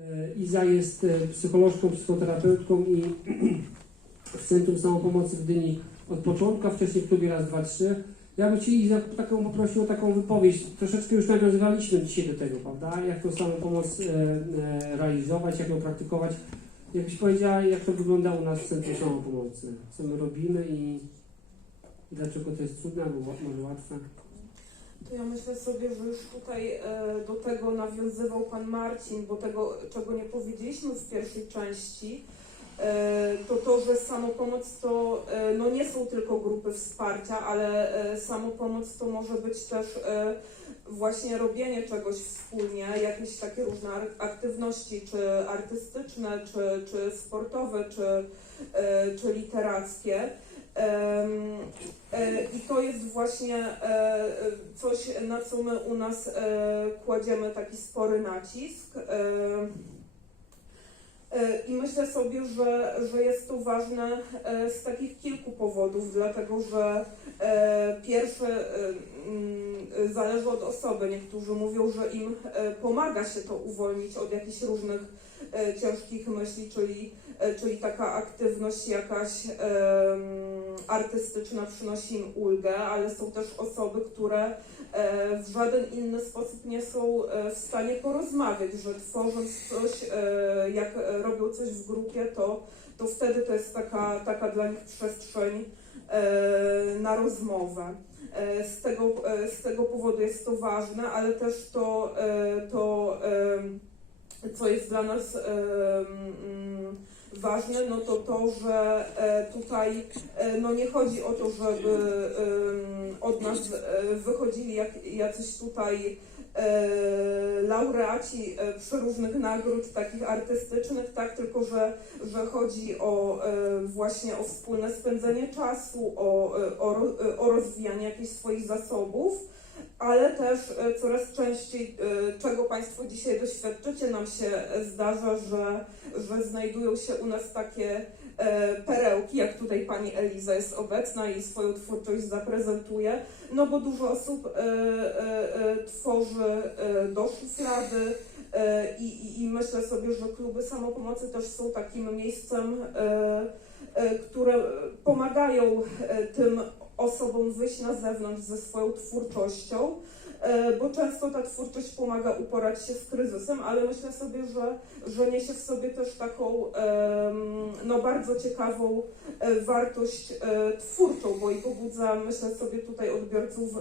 E, Iza jest e, psycholożką, psychoterapeutką i w Centrum Samopomocy w Gdyni od początku, a wcześniej w klubie raz, dwa, trzy. Ja bym Cię Iza taką poprosił o taką wypowiedź. Troszeczkę już nawiązywaliśmy dzisiaj do tego, prawda? Jak tą samopomoc e, e, realizować, jak ją praktykować. Jakbyś powiedziała, jak to wygląda u nas w Centrum Samopomocy. Co my robimy i, dlaczego to jest trudne albo może łatwe. To ja myślę sobie, że już tutaj e, do tego nawiązywał Pan Marcin, bo tego, czego nie powiedzieliśmy w pierwszej części, e, to to, że samopomoc to e, no nie są tylko grupy wsparcia, ale samopomoc to może być też właśnie robienie czegoś wspólnie, jakieś takie różne aktywności, czy artystyczne, czy, czy sportowe, czy, czy literackie. E, I to jest właśnie e, coś, na co my u nas e, kładziemy taki spory nacisk. E, e, I myślę sobie, że, że jest to ważne e, z takich kilku powodów, dlatego że e, pierwszy e, mm, zależy od osoby. Niektórzy mówią, że im e, pomaga się to uwolnić od jakichś różnych e, ciężkich myśli, czyli E, czyli taka aktywność jakaś artystyczna przynosi im ulgę, ale są też osoby, które e, w żaden inny sposób nie są e, w stanie porozmawiać, że tworząc coś, e, jak robią coś w grupie, to, to wtedy to jest taka, taka dla nich przestrzeń na rozmowę. Z tego, z tego powodu jest to ważne, ale też to, to co jest dla nas mm, ważne, no to to, że e, tutaj e, no nie chodzi o to, żeby od nas e, wychodzili jak, jacyś tutaj laureaci przeróżnych nagród takich artystycznych, tak, tylko że, że chodzi o właśnie o wspólne spędzenie czasu, o, o, o rozwijanie jakichś swoich zasobów ale też e, coraz częściej, e, czego Państwo dzisiaj doświadczycie, nam się zdarza, że, że znajdują się u nas takie e, perełki, jak tutaj Pani Eliza jest obecna i swoją twórczość zaprezentuje, no bo dużo osób tworzy do szuflady i, i, i myślę sobie, że kluby samopomocy też są takim miejscem, które pomagają tym osobom wyjść na zewnątrz ze swoją twórczością, e, bo często ta twórczość pomaga uporać się z kryzysem, ale myślę sobie, że, że niesie w sobie też taką no, bardzo ciekawą e, wartość e, twórczą, bo i pobudza, myślę sobie tutaj odbiorców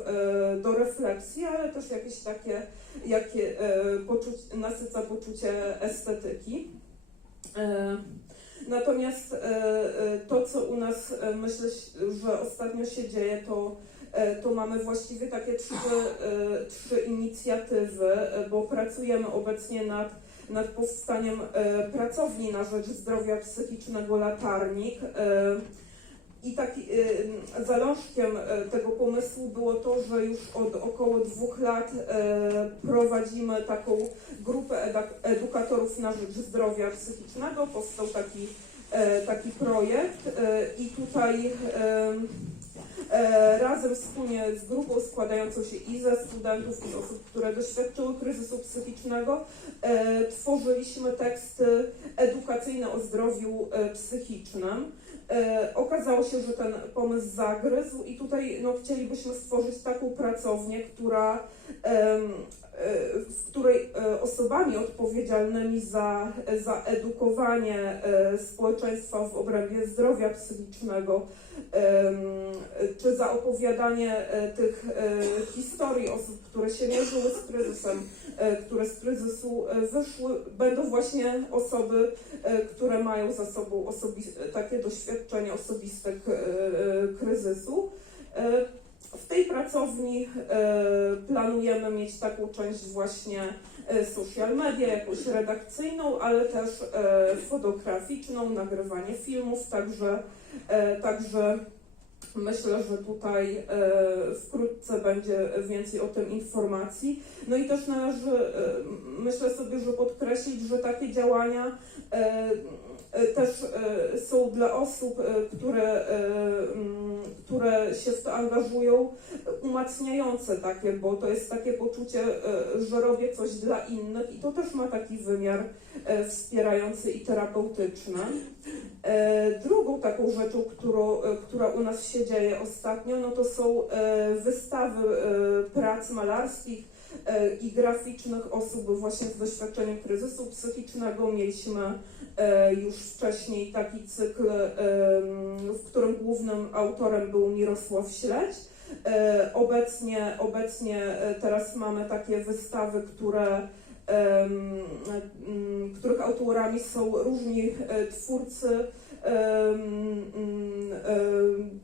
do refleksji, ale też jakieś takie, jakie e, poczuć, nasyca poczucie estetyki. Natomiast e, e, to, co u nas e, myślę, że ostatnio się dzieje, to, to mamy właściwie takie trzy, trzy inicjatywy, bo pracujemy obecnie nad, nad powstaniem pracowni na rzecz zdrowia psychicznego Latarnik. I taki e, zalążkiem e, tego pomysłu było to, że już od około dwóch lat e, prowadzimy taką grupę edukatorów na rzecz zdrowia psychicznego. Powstał taki, e, taki projekt e, i tutaj e, razem wspólnie z grupą składającą się i ze studentów, i z osób, które doświadczyły kryzysu psychicznego, e, tworzyliśmy teksty edukacyjne o zdrowiu e, psychicznym. E, okazało się, że ten pomysł zagryzł i tutaj no, chcielibyśmy stworzyć taką pracownię, która e, w której e, osobami odpowiedzialnymi za, za edukowanie e, społeczeństwa w obrębie zdrowia psychicznego, czy za opowiadanie e, tych e, historii osób, które się mierzyły z kryzysem, e, które z kryzysu e, wyszły, będą właśnie osoby, e, które mają za sobą takie doświadczenie osobiste e, kryzysu. W tej pracowni e, planujemy mieć taką część właśnie e, social media, jakąś redakcyjną, ale też e, fotograficzną, nagrywanie filmów, także, także Myślę, że tutaj wkrótce będzie więcej o tym informacji. No i też należy, myślę sobie, że podkreślić, że takie działania też e, są dla osób, e, które, e, mm, które się w to angażują, umacniające takie, bo to jest takie poczucie, e, że robię coś dla innych i to też ma taki wymiar e, wspierający i terapeutyczny. E, Drugą taką rzeczą, którą, e, która u nas się dzieje ostatnio, no to są e, wystawy e, prac malarskich e, i graficznych osób właśnie z doświadczeniem kryzysu psychicznego. Mieliśmy e, już wcześniej taki cykl, em, w którym głównym autorem był Mirosław Śledź. E, Obecnie, obecnie e, teraz mamy takie wystawy, które których autorami są różni e, twórcy,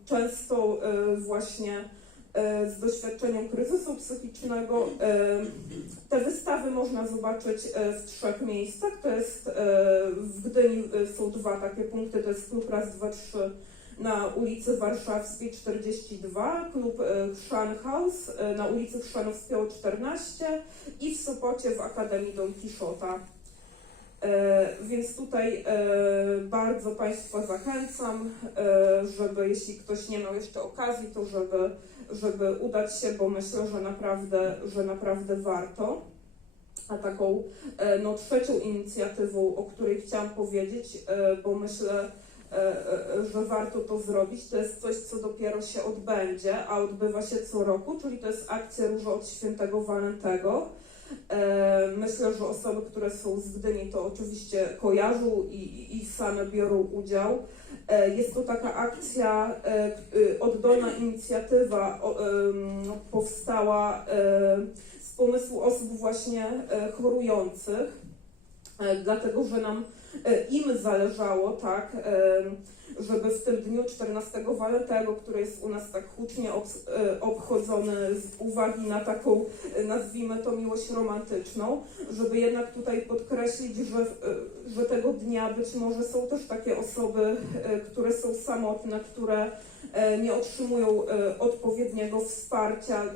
często e, właśnie e, z doświadczeniem kryzysu psychicznego. Em, Te wystawy można zobaczyć e, w trzech miejscach. To jest e, w Gdyni e, są dwa takie punkty, to jest klub raz, dwa, trzy na ulicy Warszawskiej 42, klub e, Chrzanhaus e, na ulicy Chrzanowskiego 14 i w Sopocie w Akademii Don. E, więc tutaj e, bardzo Państwa zachęcam, e, żeby jeśli ktoś nie miał jeszcze okazji, to żeby, żeby udać się, bo myślę, że naprawdę, że naprawdę warto. A taką e, no, trzecią inicjatywą, o której chciałam powiedzieć, e, bo myślę, e, że warto to zrobić, to jest coś, co dopiero się odbędzie, a odbywa się co roku, czyli to jest akcja Róża od Świętego Walentego. E, Myślę, że osoby, które są z Gdyni, to oczywiście kojarzą i, i- same biorą udział. E, Jest to taka akcja, e, oddolna inicjatywa powstała z pomysłu osób właśnie chorujących, dlatego że nam im zależało, tak, e, żeby w tym dniu 14 Walentego, który jest u nas tak hucznie e, obchodzony z uwagi na taką, e, nazwijmy to, miłość romantyczną, żeby jednak tutaj podkreślić, że, e, że tego dnia być może są też takie osoby, e, które są samotne, które e, nie otrzymują e, odpowiedniego wsparcia, e,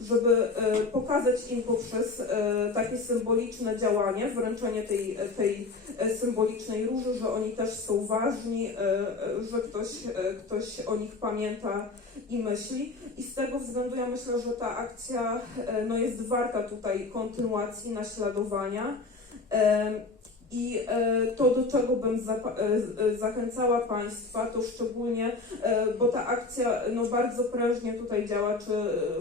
żeby e, pokazać im poprzez e, takie symboliczne działanie, wręczenie tej, tej e, symbolicznej róży, że oni też są ważni, że ktoś, ktoś o nich pamięta i myśli. I z tego względu ja myślę, że ta akcja no, jest warta tutaj kontynuacji, naśladowania. I e, to, do czego bym e, e, zachęcała Państwa, to szczególnie, bo ta akcja no, bardzo prężnie tutaj działa, czy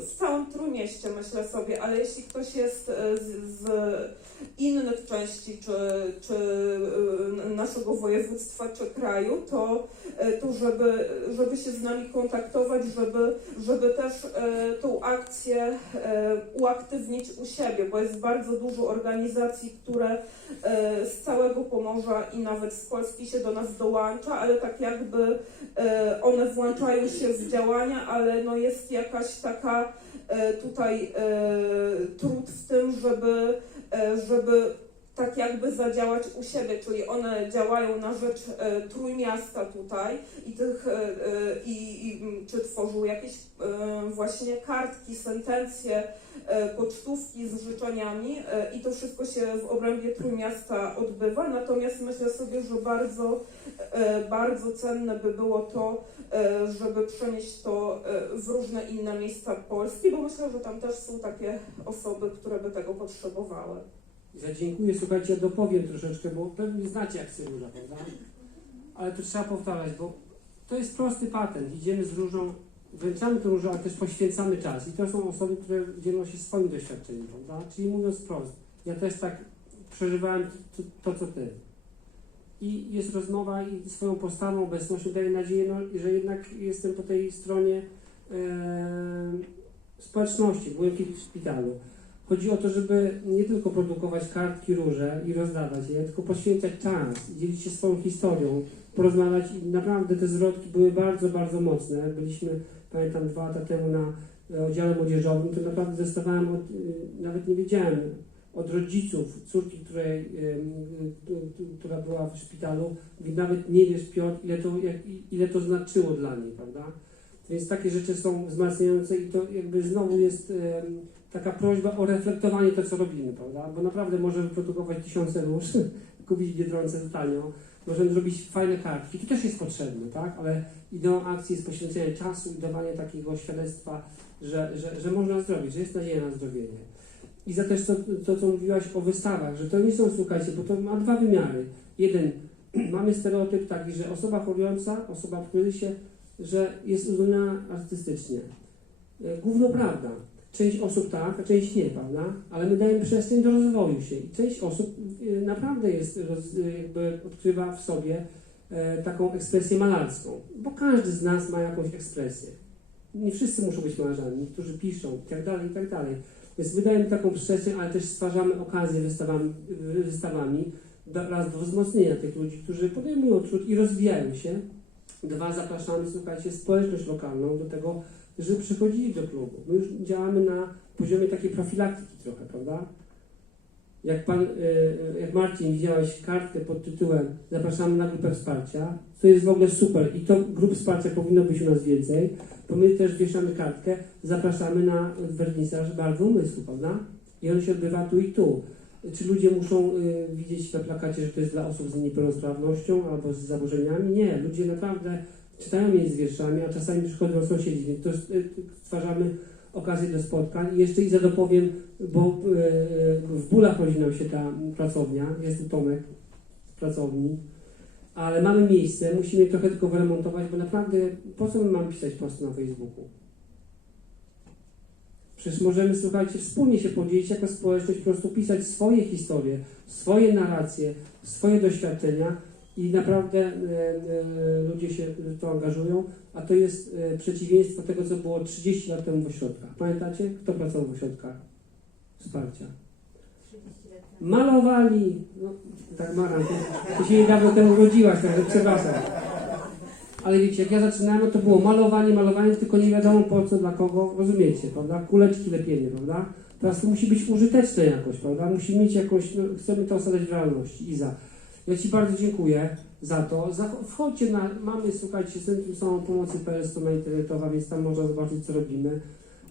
w całym Trójmieście myślę sobie, ale jeśli ktoś jest z, z innych części, czy, czy naszego województwa, czy kraju, to, e, to żeby, żeby się z nami kontaktować, żeby, żeby też e, tą akcję e, uaktywnić u siebie, bo jest bardzo dużo organizacji, które z całego Pomorza i nawet z Polski się do nas dołącza, ale tak jakby one włączają się w działania, ale no jest jakaś taka tutaj trud w tym, żeby, żeby tak jakby zadziałać u siebie, czyli one działają na rzecz e, Trójmiasta tutaj i tych, e, e, i, i m, czy tworzą jakieś e, właśnie kartki, sentencje, e, pocztówki z życzeniami e, i to wszystko się w obrębie Trójmiasta odbywa, natomiast myślę sobie, że bardzo, e, bardzo cenne by było to, e, żeby przenieść to e, w różne inne miejsca Polski, bo myślę, że tam też są takie osoby, które by tego potrzebowały. Ja dziękuję, słuchajcie, dopowiem troszeczkę, bo pewnie znacie akcję róża, prawda? Ale to trzeba powtarzać, bo to jest prosty patent. Idziemy z różą, wręczamy tę różę, ale też poświęcamy czas. I to są osoby, które dzielą się swoim doświadczeniem, prawda? Czyli mówiąc wprost, ja też tak przeżywałem to, to co ty. I jest rozmowa i swoją postawą, obecnością daje nadzieję, no, że jednak jestem po tej stronie e, społeczności, byłem kiedyś w szpitalu. Chodzi o to, żeby nie tylko produkować kartki, róże i rozdawać je, tylko poświęcać czas, dzielić się swoją historią, porozmawiać i naprawdę te zwrotki były bardzo, bardzo mocne. Byliśmy, pamiętam, dwa lata temu na e, oddziale młodzieżowym, to naprawdę dostawałem, od, y, nawet nie wiedziałem, od rodziców córki, której, która była w szpitalu, nawet nie wiesz Piotr, ile to, jak, ile to znaczyło dla niej, prawda? Więc takie rzeczy są wzmacniające i to jakby znowu jest taka prośba o reflektowanie to, co robimy, prawda? Bo naprawdę możemy produkować tysiące róż, kupić Biedronce tanio, możemy zrobić fajne kartki, to też jest potrzebne, tak? Ale ideą akcji jest poświęcenie czasu i dawanie takiego świadectwa, że, że, że można zrobić, że jest nadzieja na zdrowienie. I za też to, to, co mówiłaś o wystawach, że to nie są, słuchajcie, bo to ma dwa wymiary. Jeden, mamy stereotyp taki, że osoba chorująca, osoba w kryzysie, że jest uzdolniona artystycznie. E, Gówno prawda. Część osób tak, a część nie, prawda? Ale my dajemy przestrzeń do rozwoju się. I część osób e, naprawdę jest, e, jakby odkrywa w sobie e, taką ekspresję malarską. Bo każdy z nas ma jakąś ekspresję. Nie wszyscy muszą być malarzami, niektórzy piszą i tak dalej, i tak dalej. Więc taką przestrzeń, ale też stwarzamy okazję wystawami, wystawami raz do wzmocnienia tych ludzi, którzy podejmują trud i rozwijają się. Dwa, zapraszamy, słuchajcie, społeczność lokalną do tego, żeby przychodzili do klubu. My już działamy na poziomie takiej profilaktyki trochę, prawda? Jak pan, y, y, jak Marcin widziałeś kartkę pod tytułem Zapraszamy na grupę wsparcia, to jest w ogóle super i to grup wsparcia powinno być u nas więcej, bo my też wieszamy kartkę, zapraszamy na wernisaż barwy umysłu, prawda? I on się odbywa tu i tu. Czy ludzie muszą y, widzieć na plakacie, że to jest dla osób z niepełnosprawnością albo z zaburzeniami? Nie, ludzie naprawdę czytają je z wierszami, a czasami przychodzą sąsiedzi, więc to y, stwarzamy okazję do spotkań. I jeszcze Iza dopowiem, bo y, w bólach rodzi nam się ta pracownia, jest tu Tomek z pracowni, ale mamy miejsce, musimy trochę tylko wyremontować, bo naprawdę po co my mamy pisać posty na Facebooku? Przecież możemy, słuchajcie, wspólnie się podzielić jako społeczność, po prostu pisać swoje historie, swoje narracje, swoje doświadczenia i naprawdę e, e, ludzie się w to angażują, a to jest e, przeciwieństwo tego, co było 30 lat temu w ośrodkach. Pamiętacie, kto pracował w ośrodkach wsparcia? Malowali, no tak Mara, ty, ty się niedawno temu urodziłaś, także przepraszam. Ale wiecie, jak ja zaczynałem, no to było malowanie, malowanie, tylko nie wiadomo po co, dla kogo, rozumiecie, prawda? Kuleczki lepienie, prawda? Teraz to musi być użyteczne jakoś, prawda? Musi mieć jakoś, no, chcemy to osadzać w realności. Iza, ja Ci bardzo dziękuję za to. Wchodźcie na, mamy, słuchajcie, Centrum Samopomocy PL strona internetowa, więc tam można zobaczyć, co robimy.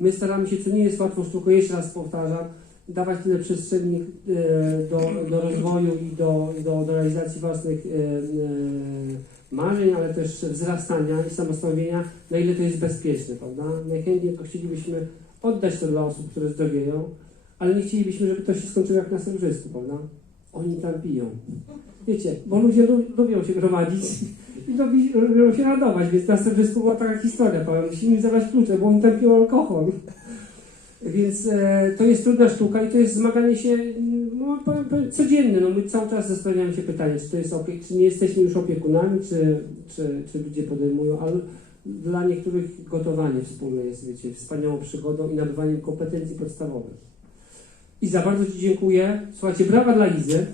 My staramy się, co nie jest łatwą sztuką, jeszcze raz powtarzam, dawać tyle przestrzeni e, do, do rozwoju i do, do, do realizacji własnych e, e, marzeń, ale też wzrastania i samostanowienia, na ile to jest bezpieczne, prawda? Najchętniej to chcielibyśmy oddać to dla osób, które zdrowieją, ale nie chcielibyśmy, żeby to się skończyło jak na Sębrzysku, prawda? Oni tam piją. Wiecie, bo ludzie lu- lubią się gromadzić i lubi, lubią się radować, więc na Sębrzysku była taka historia, powiem, musimy im zabrać klucze, bo oni tam piją alkohol. Więc e, to jest trudna sztuka i to jest zmaganie się no, powiem, powiem, codzienne. No, my cały czas zastanawiamy się pytanie, czy to jest opie- czy nie jesteśmy już opiekunami, czy, czy, czy ludzie podejmują, ale dla niektórych gotowanie wspólne jest, wiecie, wspaniałą przygodą i nabywaniem kompetencji podstawowych. Iza, bardzo Ci dziękuję. Słuchajcie, brawa dla Izy.